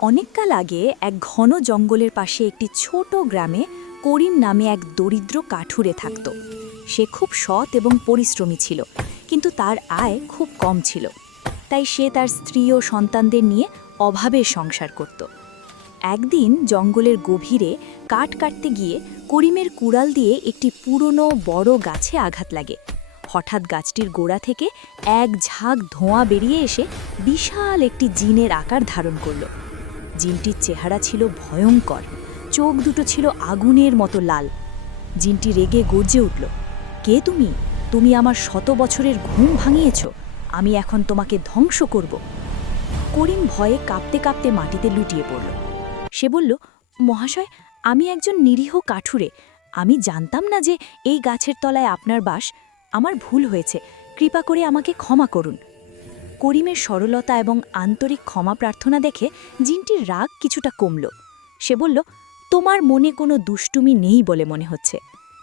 অনেককাল আগে এক ঘন জঙ্গলের পাশে একটি ছোট গ্রামে করিম নামে এক দরিদ্র কাঠুরে থাকত। সে খুব সৎ এবং পরিশ্রমী ছিল, কিন্তু তার আয় খুব কম ছিল। তাই সে তার স্ত্রী ও সন্তানদের নিয়ে অভাবের সংসার করত। একদিন জঙ্গলের গভীরে কাঠ কাটতে গিয়ে করিমের কুড়াল দিয়ে একটি পুরনো বড় গাছে আঘাত লাগে। হঠাৎ গাছটির গোড়া থেকে এক ঝাঁক ধোঁয়া বেরিয়ে এসে বিশাল একটি জিনের আকার ধারণ করল। জিনটির চেহারা ছিল ভয়ঙ্কর, চোখ দুটো ছিল আগুনের মতো লাল। জিনটি রেগে গর্জে উঠল, কে তুমি? তুমি আমার 100 বছরের ঘুম ভাঙিয়েছ। আমি এখন তোমাকে ধ্বংস করব। করিম ভয়ে কাঁপতে কাঁপতে মাটিতে লুটিয়ে পড়ল। সে বলল, মহাশয়, আমি একজন নিরীহ কাঠুরে। আমি জানতাম না যে এই গাছের তলায় আপনার বাস। আমার ভুল হয়েছে, কৃপা করে আমাকে ক্ষমা করুন। করিমের সরলতা এবং আন্তরিক ক্ষমা প্রার্থনা দেখে জিনটির রাগ কিছুটা কমল। সে বলল, তোমার মনে কোনো দুষ্টুমি নেই বলে মনে হচ্ছে।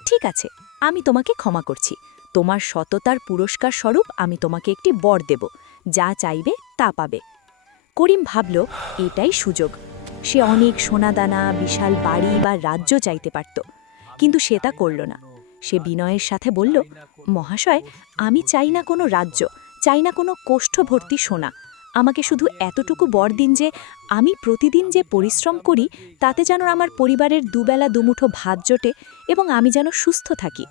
ঠিক আছে, আমি তোমাকে ক্ষমা করছি। তোমার সততার পুরস্কার স্বরূপ আমি তোমাকে একটি বর দেব। যা চাইবে তা পাবে। করিম ভাবল, এটাই সুযোগ। সে অনেক সোনাদানা, বিশাল বাড়ি বা রাজ্য চাইতে পারত, কিন্তু সে তা করল না। সে বিনয়ের সাথে বলল, মহাশয়, আমি চাই না কোনো রাজ্য, চাই না কোনো কোষ্ঠভর্তি সোনা। আমাকে শুধু এতটুকু বর দিন যে আমি প্রতিদিন যে পরিশ্রম করি তাতে যেন আমার পরিবারের দুবেলা দুমুঠো ভাত জোটে এবং আমি যেন সুস্থ থাকি।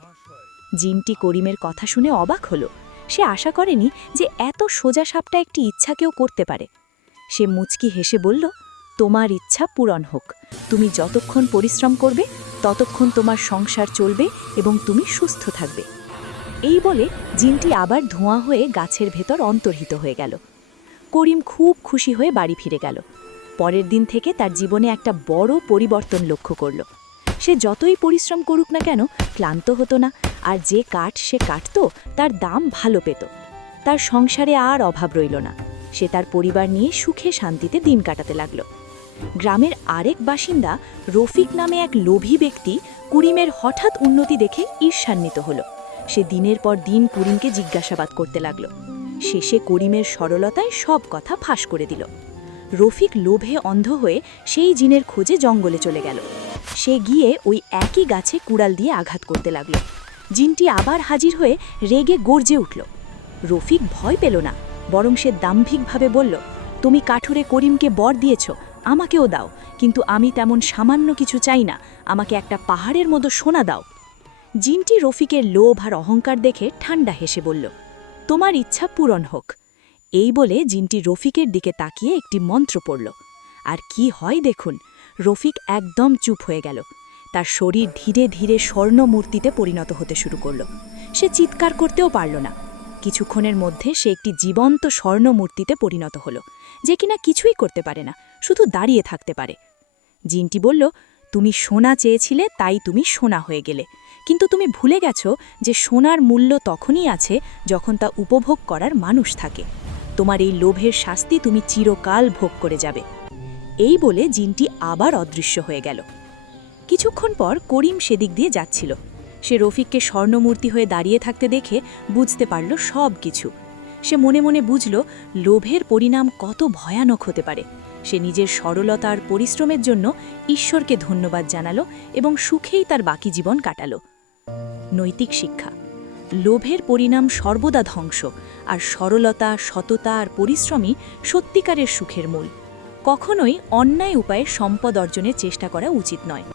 জিনটি করিমের কথা শুনে অবাক হলো। সে আশা করেনি যে এত সোজা সাপটা একটি ইচ্ছা কেউ করতে পারে। সে মুচকি হেসে বলল, তোমার ইচ্ছা পূরণ হোক। তুমি যতক্ষণ পরিশ্রম করবে ততক্ষণ তোমার সংসার চলবে এবং তুমি সুস্থ থাকবে। এই বলে জিনটি আবার ধোঁয়া হয়ে গাছের ভেতর অন্তর্হিত হয়ে গেল। করিম খুব খুশি হয়ে বাড়ি ফিরে গেল। পরের দিন থেকে তার জীবনে একটা বড় পরিবর্তন লক্ষ্য করল। সে যতই পরিশ্রম করুক না কেন ক্লান্ত হতো না, আর যে কাঠ সে কাটত তার দাম ভালো পেত। তার সংসারে আর অভাব রইল না। সে তার পরিবার নিয়ে সুখে শান্তিতে দিন কাটাতে লাগল। গ্রামের আরেক বাসিন্দা রফিক নামে এক লোভী ব্যক্তি করিমের হঠাৎ উন্নতি দেখে ঈর্ষান্বিত হল। সে দিনের পর দিন করিমকে জিজ্ঞাসাবাদ করতে লাগল। শেষে করিমের সরলতায় সব কথা ফাঁস করে দিল। রফিক লোভে অন্ধ হয়ে সেই জিনের খোঁজে জঙ্গলে চলে গেল। সে গিয়ে ওই একই গাছে কুড়াল দিয়ে আঘাত করতে লাগল। জিনটি আবার হাজির হয়ে রেগে গর্জে উঠল। রফিক ভয় পেল না, বরং সে দাম্ভিকভাবে বলল, তুমি কাঠুরে করিমকে বর দিয়েছ, আমাকেও দাও, কিন্তু আমি তেমন সামান্য কিছু চাই না। আমাকে একটা পাহাড়ের মতো সোনা দাও। জিনটি রফিকের লোভ আর অহংকার দেখে ঠান্ডা হেসে বলল, তোমার ইচ্ছা পূরণ হোক। এই বলে জিনটি রফিকের দিকে তাকিয়ে একটি মন্ত্র পড়ল। আর কি হয় দেখুন, রফিক একদম চুপ হয়ে গেল। তার শরীর ধীরে ধীরে স্বর্ণ মূর্তিতে পরিণত হতে শুরু করল। সে চিৎকার করতেও পারল না। কিছুক্ষণের মধ্যে সে একটি জীবন্ত স্বর্ণ মূর্তিতে পরিণত হল, যে কিনা কিছুই করতে পারে না, শুধু দাঁড়িয়ে থাকতে পারে। জিনটি বলল, তুমি সোনা চেয়েছিলে, তাই তুমি সোনা হয়ে গেলে, কিন্তু তুমি ভুলে গেছো যে সোনার মূল্য তখনই আছে যখন তা উপভোগ করার মানুষ থাকে। তোমার এই লোভের শাস্তি তুমি চিরকাল ভোগ করে যাবে। এই বলে জিনটি আবার অদৃশ্য হয়ে গেল। কিছুক্ষণ পর করিম সেদিক দিয়ে যাচ্ছিল। সে রফিককে স্বর্ণমূর্তি হয়ে দাঁড়িয়ে থাকতে দেখে বুঝতে পারল সব কিছু। সে মনে মনে বুঝল লোভের পরিণাম কত ভয়ানক হতে পারে। সে নিজের সরলতা আর পরিশ্রমের জন্য ঈশ্বরকে ধন্যবাদ জানালো এবং সুখেই তার বাকি জীবন কাটালো। নৈতিক শিক্ষা: লোভের পরিণাম সর্বদা ধ্বংস, আর সরলতা, সততা আর পরিশ্রমই সত্যিকারের সুখের মূল। কখনোই অন্যায় উপায়ে সম্পদ অর্জনের চেষ্টা করা উচিত নয়।